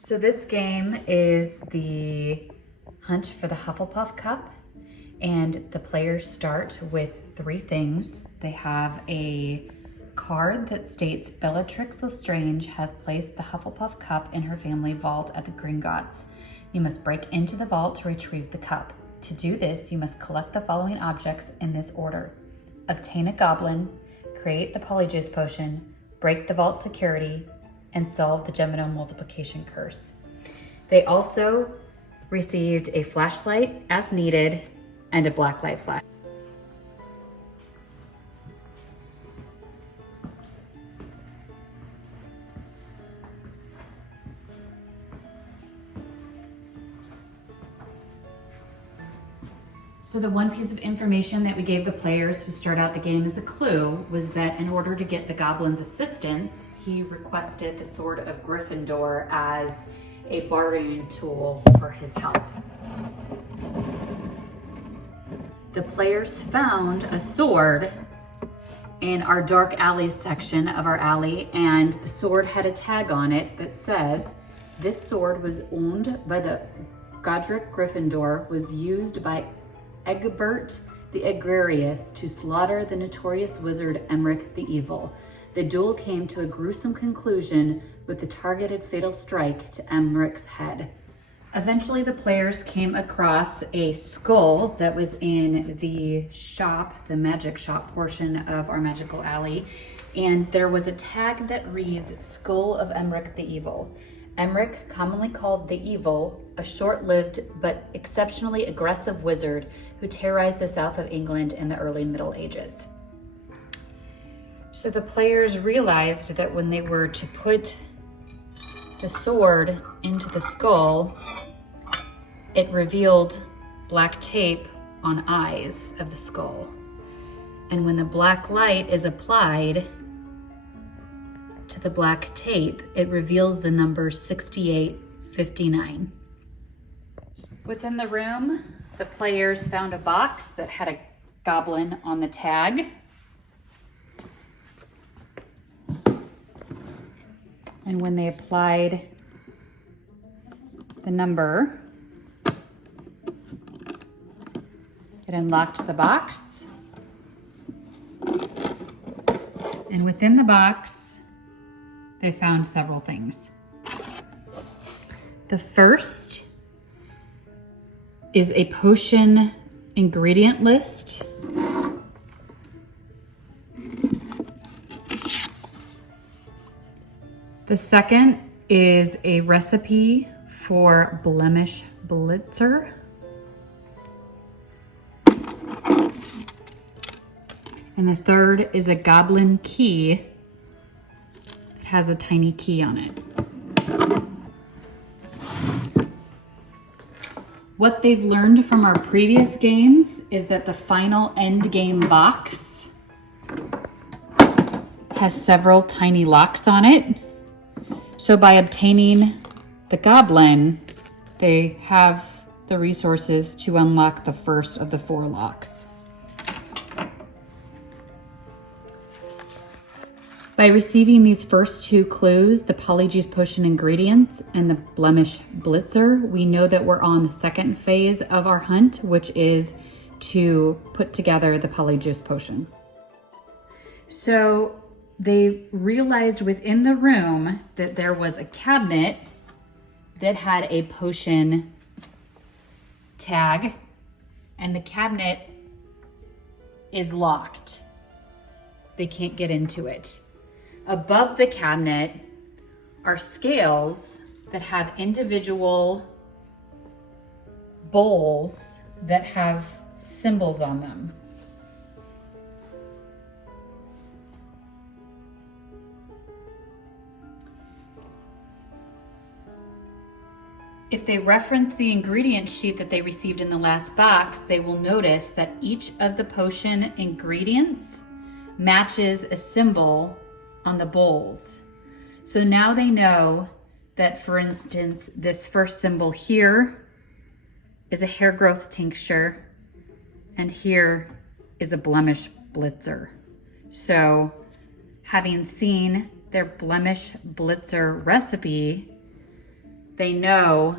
So this game is the hunt for the Hufflepuff Cup, and the players start with three things. They have a card that states Bellatrix Lestrange has placed the Hufflepuff Cup in her family vault at the Gringotts. You must break into the vault to retrieve the cup. To do this, you must collect the following objects in this order: obtain a goblin, create the polyjuice potion, break the vault security, and solve the Gemino multiplication curse. They also received a flashlight as needed and a blacklight flash. So the one piece of information that we gave the players to start out the game as a clue was that in order to get the goblin's assistance, he requested the Sword of Gryffindor as a bartering tool for his help. The players found a sword in our dark alleys section of our alley, and the sword had a tag on it that says, "This sword was owned by the Godric Gryffindor, was used by Egbert the Agrarius to slaughter the notorious wizard Emmerich the Evil. The duel came to a gruesome conclusion with the targeted fatal strike to Emmerich's head." Eventually, the players came across a skull that was in the shop, the magic shop portion of our magical alley, and there was a tag that reads, "Skull of Emmerich the Evil." Emmerich, commonly called the Evil, a short-lived but exceptionally aggressive wizard who terrorized the south of England in the early Middle Ages. So the players realized that when they were to put the sword into the skull, it revealed black tape on eyes of the skull. And when the black light is applied to the black tape, it reveals the number 6859. Within the room, the players found a box that had a goblin on the tag. And when they applied the number, it unlocked the box. And within the box, they found several things. The first is a potion ingredient list. The second is a recipe for blemish blitzer. And the third is a goblin key that has a tiny key on it. What they've learned from our previous games is that the final end game box has several tiny locks on it. So by obtaining the goblin, they have the resources to unlock the first of the 4 locks. By receiving these first 2 clues, the polyjuice potion ingredients and the blemish blitzer, we know that we're on the second phase of our hunt, which is to put together the polyjuice potion. So they realized within the room that there was a cabinet that had a potion tag, and the cabinet is locked. They can't get into it. Above the cabinet are scales that have individual bowls that have symbols on them. If they reference the ingredient sheet that they received in the last box, they will notice that each of the potion ingredients matches a symbol on the bowls. So now they know that, for instance, this first symbol here is a hair growth tincture, and here is a blemish blitzer. So having seen their blemish blitzer recipe, they know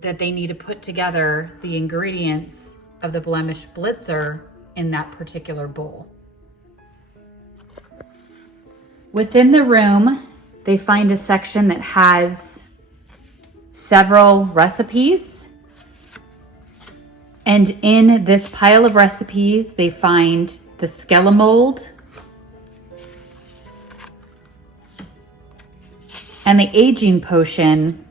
that they need to put together the ingredients of the Blemish Blitzer in that particular bowl. Within the room, they find a section that has several recipes. And in this pile of recipes, they find the Skelemold and the aging potion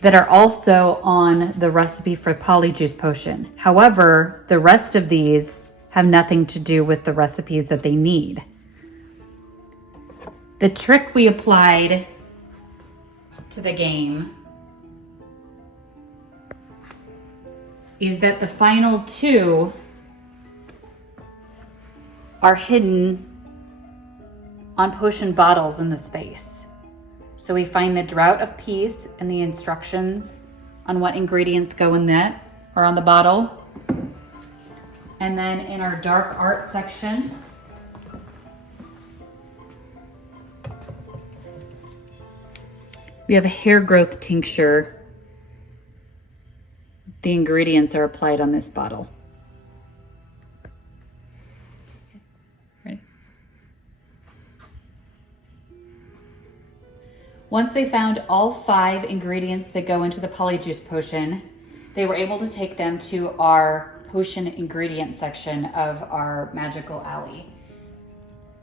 that are also on the recipe for Polyjuice Potion. However, the rest of these have nothing to do with the recipes that they need. The trick we applied to the game is that the final two are hidden on potion bottles in the space. So we find the Drought of Peace and the instructions on what ingredients go in that are on the bottle. And then in our dark art section, we have a hair growth tincture. The ingredients are applied on this bottle. Ready? Once they found all 5 ingredients that go into the Polyjuice Potion, they were able to take them to our potion ingredient section of our magical alley.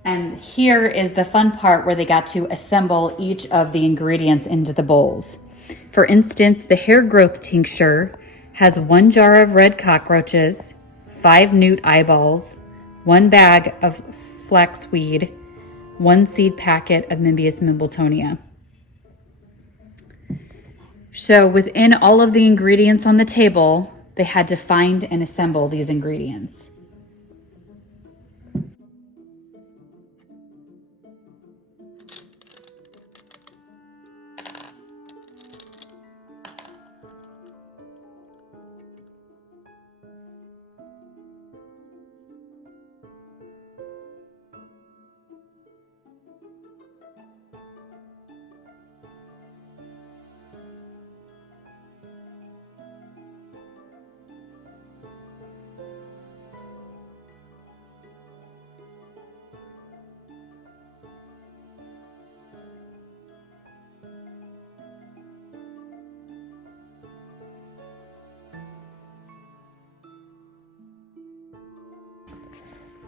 And here is the fun part where they got to assemble each of the ingredients into the bowls. For instance, the hair growth tincture has 1 jar of red cockroaches, 5 newt eyeballs, 1 bag of flaxweed, 1 seed packet of Mimbius mimbletonia. So within all of the ingredients on the table, they had to find and assemble these ingredients.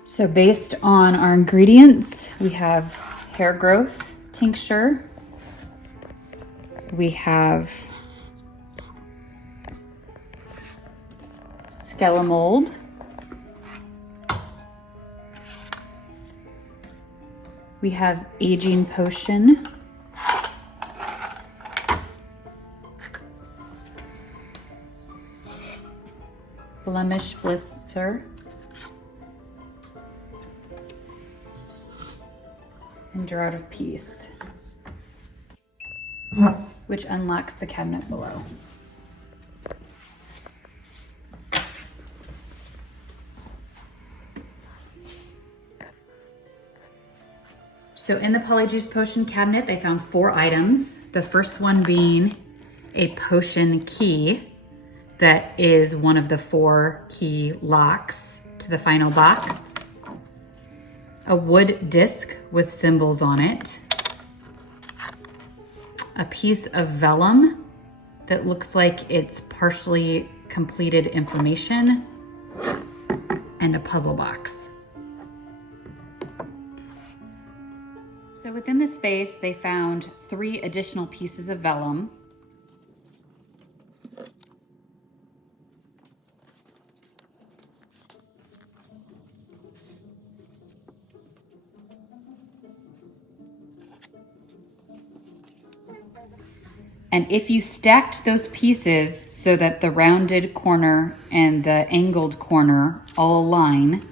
So based on our ingredients, we have hair growth tincture, we have Skelemold, we have aging potion, Blemish Blitzer, and Drought of Peace, which unlocks the cabinet below. So in the Polyjuice Potion cabinet, they found 4 items. The first one being a potion key that is one of the 4 key locks to the final box. A wood disc with symbols on it, a piece of vellum that looks like it's partially completed information, and a puzzle box. So within the space, they found 3 additional pieces of vellum, and if you stacked those pieces so that the rounded corner and the angled corner all align,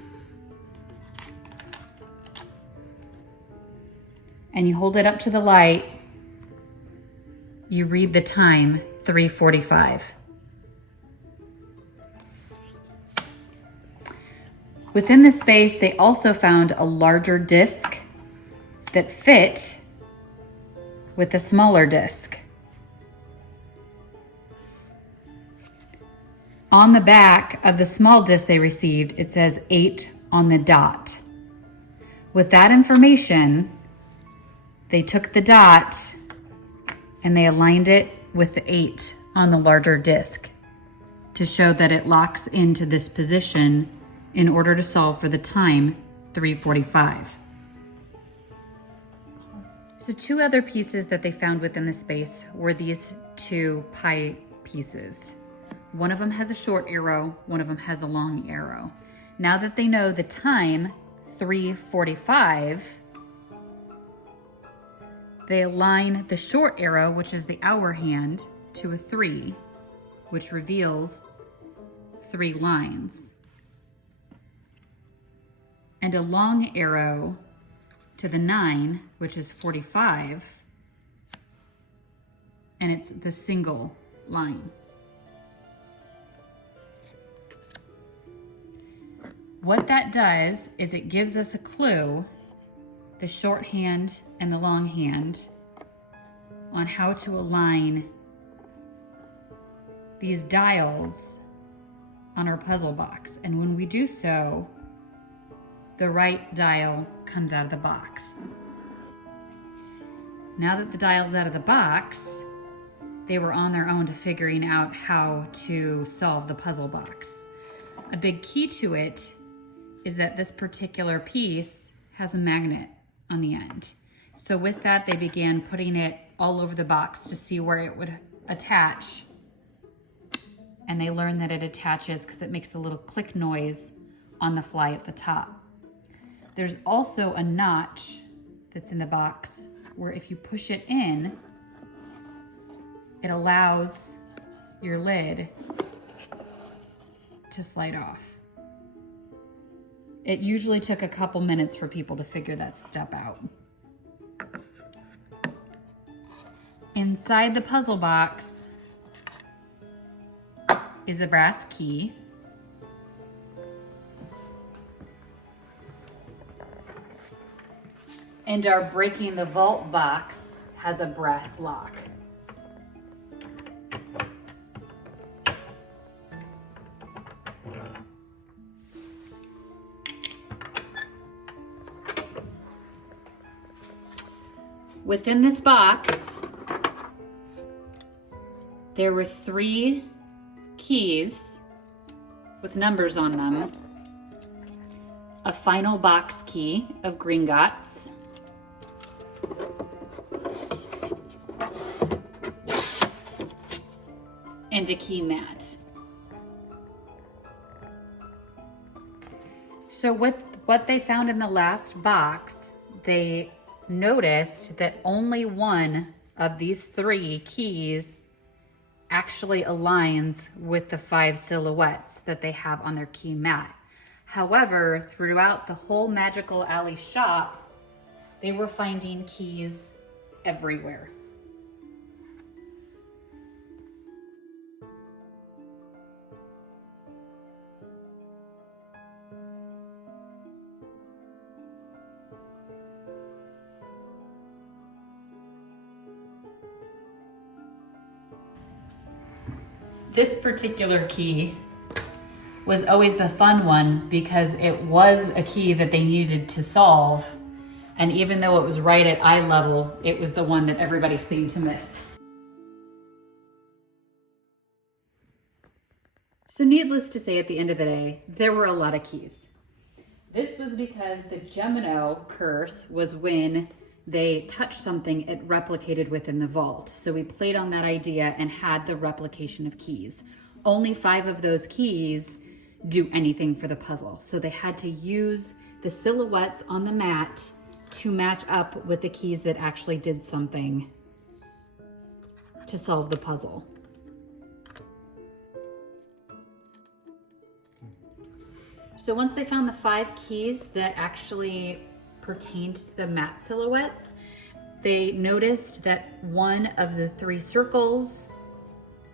and you hold it up to the light, you read the time, 3:45. Within the space, they also found a larger disc that fit with a smaller disc. On the back of the small disc they received, it says 8 on the dot. With that information, they took the dot and they aligned it with the 8 on the larger disc to show that it locks into this position in order to solve for the time 3:45. So 2 other pieces that they found within the space were these 2 pie pieces. One of them has a short arrow, one of them has a long arrow. Now that they know the time, 3:45, they align the short arrow, which is the hour hand, to a 3, which reveals 3 lines. And a long arrow to the 9, which is 45, and it's the single line. What that does is it gives us a clue, the shorthand and the longhand, on how to align these dials on our puzzle box. And when we do so, the right dial comes out of the box. Now that the dial's out of the box, they were on their own to figuring out how to solve the puzzle box. A big key to it is that this particular piece has a magnet on the end. So with that, they began putting it all over the box to see where it would attach. And they learned that it attaches because it makes a little click noise on the fly at the top. There's also a notch that's in the box where if you push it in, it allows your lid to slide off. It usually took a couple minutes for people to figure that step out. Inside the puzzle box is a brass key. And our Breaking the Vault box has a brass lock. Within this box, there were 3 keys with numbers on them, a final box key of Gringotts, and a key mat. So with what they found in the last box, they noticed that only one of these 3 keys actually aligns with the 5 silhouettes that they have on their key mat. However, throughout the whole Magical Alley shop, they were finding keys everywhere. This particular key was always the fun one because it was a key that they needed to solve. And even though it was right at eye level, it was the one that everybody seemed to miss. So needless to say, at the end of the day, there were a lot of keys. This was because the Gemino curse was when they touched something, it replicated within the vault. So we played on that idea and had the replication of keys. Only 5 of those keys do anything for the puzzle. So they had to use the silhouettes on the mat to match up with the keys that actually did something to solve the puzzle. So once they found the 5 keys that actually pertained to the mat silhouettes, they noticed that one of the 3 circles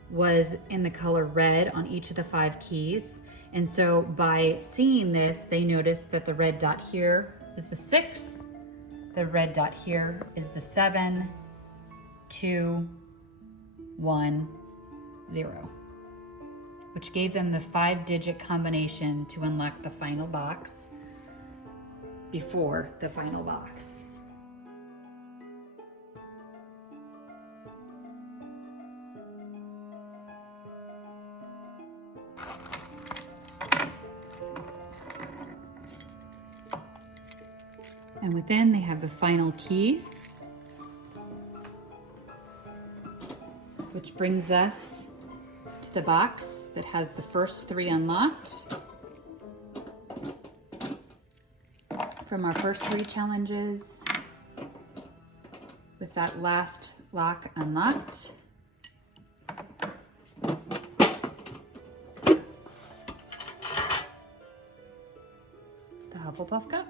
was in the color red on each of the 5 keys. And so by seeing this, they noticed that the red dot here is the 6, the red dot here is the 7, 2, 1, 0, which gave them the 5-digit combination to unlock the final box before the final box. And within they have the final key, which brings us to the box that has the first 3 unlocked from our first 3 challenges, with that last lock unlocked. The Hufflepuff Cup.